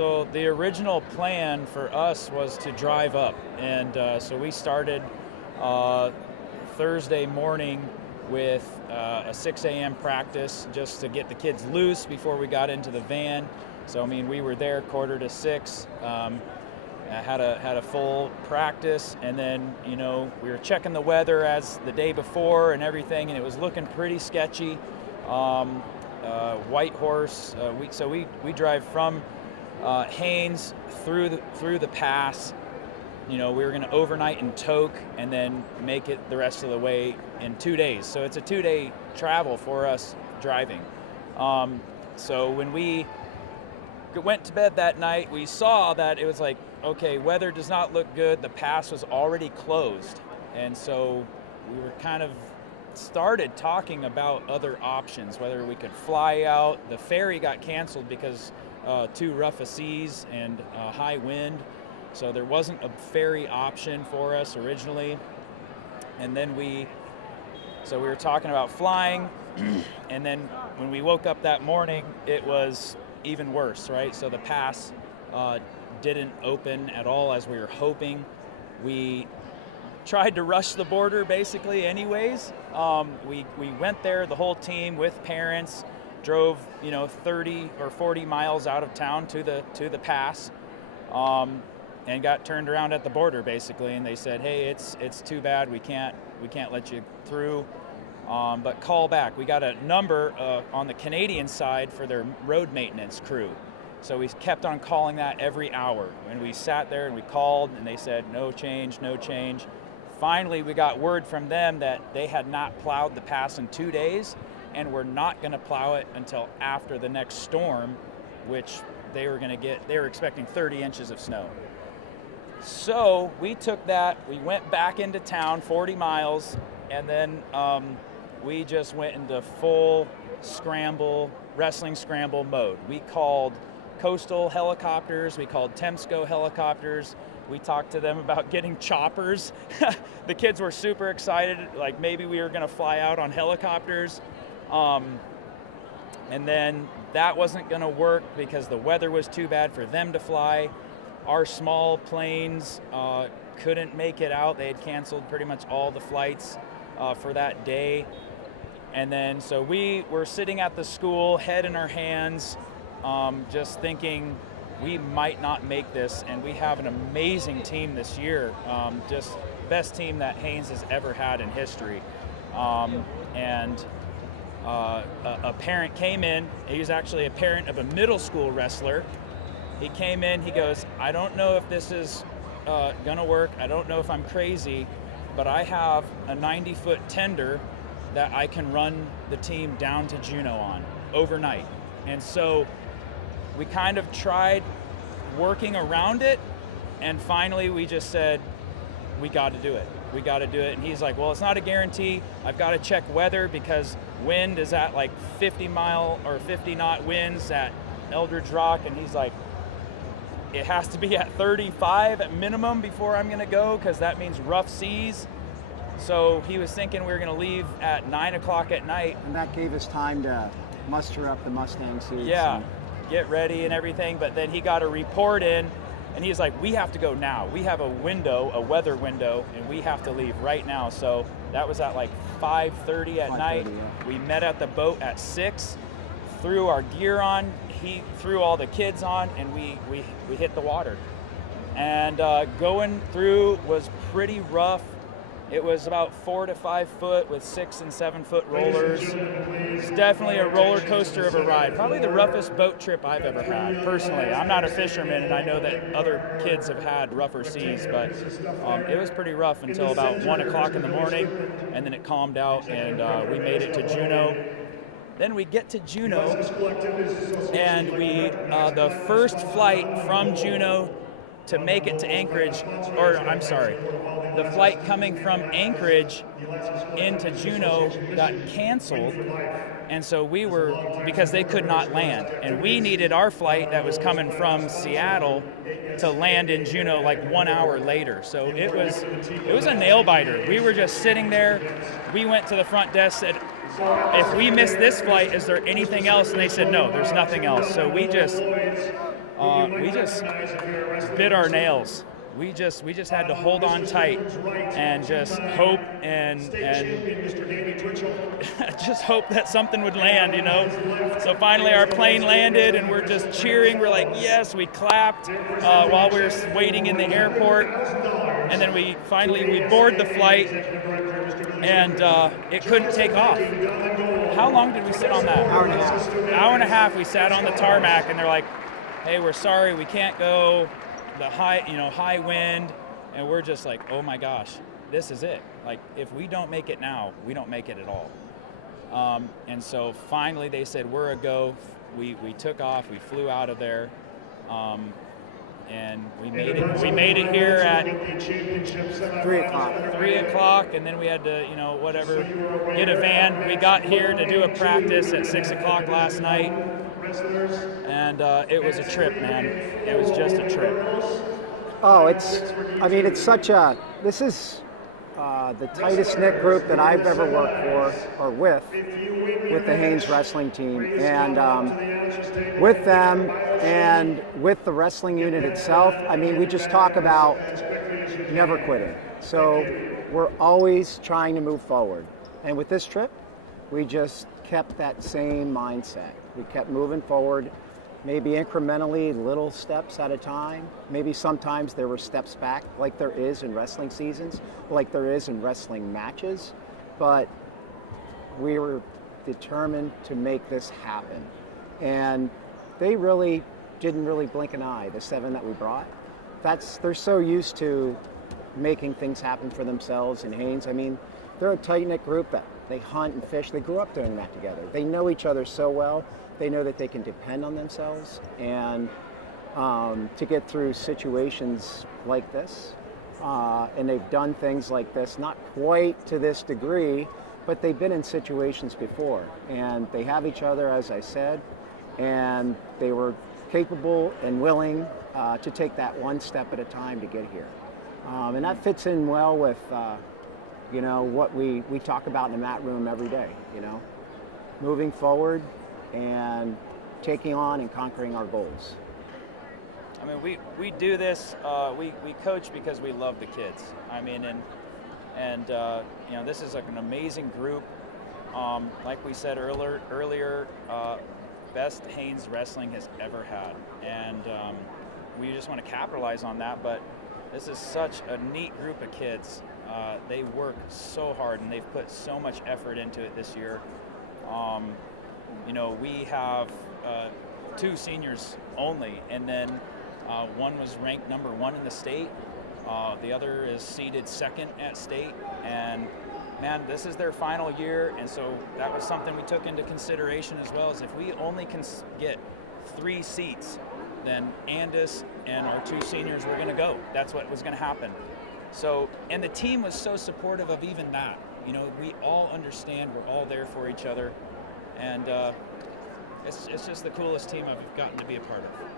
so the original plan for us was to drive up, and so we started Thursday morning with a 6 a.m. practice just to get the kids loose before we got into the van. So I mean, we were there 5:45. Had a full practice, and then we were checking the weather as the day before and everything, and it was looking pretty sketchy. White Horse. We drive from Haines through the pass. We were going to overnight in Toke and then make it the rest of the way in 2 days. So it's a 2-day travel for us driving. So when we went to bed that night, we saw that it was like, okay, weather does not look good. The pass was already closed. And so we were kind of started talking about other options, whether we could fly out. The ferry got canceled because too rough a seas and high wind. So there wasn't a ferry option for us originally. And then we were talking about flying. And then when we woke up that morning, it was even worse, right? So the pass didn't open at all as we were hoping. We tried to rush the border basically anyways. We went there, the whole team with parents, drove 30 or 40 miles out of town to the pass, and got turned around at the border basically, and they said, hey, it's too bad, we can't let you through, but call back. We got a number on the Canadian side for their road maintenance crew. So we kept on calling that every hour, and we sat there and we called, and they said no change. Finally, we got word from them that they had not plowed the pass in 2 days and were not going to plow it until after the next storm, which they were expecting 30 inches of snow. So we took that, we went back into town 40 miles, and then we just went into full wrestling scramble mode. We called coastal helicopters, we called Temsco helicopters. We talked to them about getting choppers. The kids were super excited, like maybe we were going to fly out on helicopters. And then that wasn't going to work because the weather was too bad for them to fly. Our small planes couldn't make it out. They had canceled pretty much all the flights for that day. And then so we were sitting at the school, head in our hands, just thinking, we might not make this, and we have an amazing team this year, just best team that Haines has ever had in history. And a parent came in. He was actually a parent of a middle school wrestler. He came in, he goes, I don't know if this is gonna work, I don't know if I'm crazy, but I have a 90-foot tender that I can run the team down to Juneau on overnight. And so we kind of tried working around it, and finally we just said, we got to do it. And he's like, well, it's not a guarantee. I've got to check weather because wind is at like 50 knot winds at Eldridge Rock. And he's like, it has to be at 35 at minimum before I'm going to go, because that means rough seas. So he was thinking we were going to leave at 9 o'clock at night. And that gave us time to muster up the Mustang suits. Yeah. Get ready and everything, but then he got a report in, and he's like, we have to go now. We have a weather window, and we have to leave right now. So that was at like 5:30 at night. Yeah. We met at the boat at 6, threw our gear on, he threw all the kids on, and we hit the water. And going through was pretty rough. It was about 4 to 5 foot with 6 and 7 foot rollers. It's definitely a roller coaster of a ride. Probably the roughest boat trip I've ever had, personally. I'm not a fisherman, and I know that other kids have had rougher seas, but it was pretty rough until about 1 o'clock in the morning, and then it calmed out, and we made it to Juneau. Then we get to Juneau, and the first flight from Juneau to make it to Anchorage, the flight coming from Anchorage into Juneau got canceled, and so because they could not land, and we needed our flight that was coming from Seattle to land in Juneau like 1 hour later. So it was a nail biter. We were just sitting there. We went to the front desk, said, if we miss this flight, is there anything else? And they said, no, there's nothing else. So we just We just bit our nails. We just had to hold on tight and just hope and just hope that something would land, you know. So finally our plane landed and we're just cheering. We're like, yes, we clapped while we were waiting in the airport. And then we board the flight and it couldn't take off. How long did we sit on that? Hour and a half. Hour and a half we sat on the tarmac and they're like, hey, we're sorry, we can't go. The high wind, and we're just like, oh my gosh, this is it. Like, if we don't make it now, we don't make it at all. And so finally they said, we're a go. We took off, we flew out of there, and we made it here at 3 o'clock. 3 o'clock, and then we had to, get a van. We got here to do a practice at 6 o'clock last night, and it was a trip, man. It was just a trip. Oh, this is the tightest knit group that I've ever worked for or with the Haines wrestling team. And with them and with the wrestling unit itself, we just talk about never quitting. So we're always trying to move forward. And with this trip, we just kept that same mindset. We kept moving forward, maybe incrementally, little steps at a time. Maybe sometimes there were steps back, like there is in wrestling seasons, like there is in wrestling matches. But we were determined to make this happen. And they really didn't blink an eye, the 7 that we brought. They're so used to making things happen for themselves in Haines. They're a tight-knit group that they hunt and fish. They grew up doing that together. They know each other so well. They know that they can depend on themselves and to get through situations like this. And they've done things like this, not quite to this degree, but they've been in situations before. And they have each other, as I said, and they were capable and willing to take that one step at a time to get here. And that fits in well with what we talk about in the mat room every day, moving forward and taking on and conquering our goals. We do this, we coach because we love the kids. This is like an amazing group. Like we said earlier, best Haines wrestling has ever had. And we just want to capitalize on that, but this is such a neat group of kids. They work so hard and they've put so much effort into it this year. We have 2 seniors only, and then one was ranked number 1 in the state. The other is seeded 2nd at state, and man, this is their final year, and so that was something we took into consideration as well, is if we only can get 3 seats, then Andis and our 2 seniors were going to go. That's what was going to happen. So, and the team was so supportive of even that. We all understand, we're all there for each other, and it's just the coolest team I've gotten to be a part of.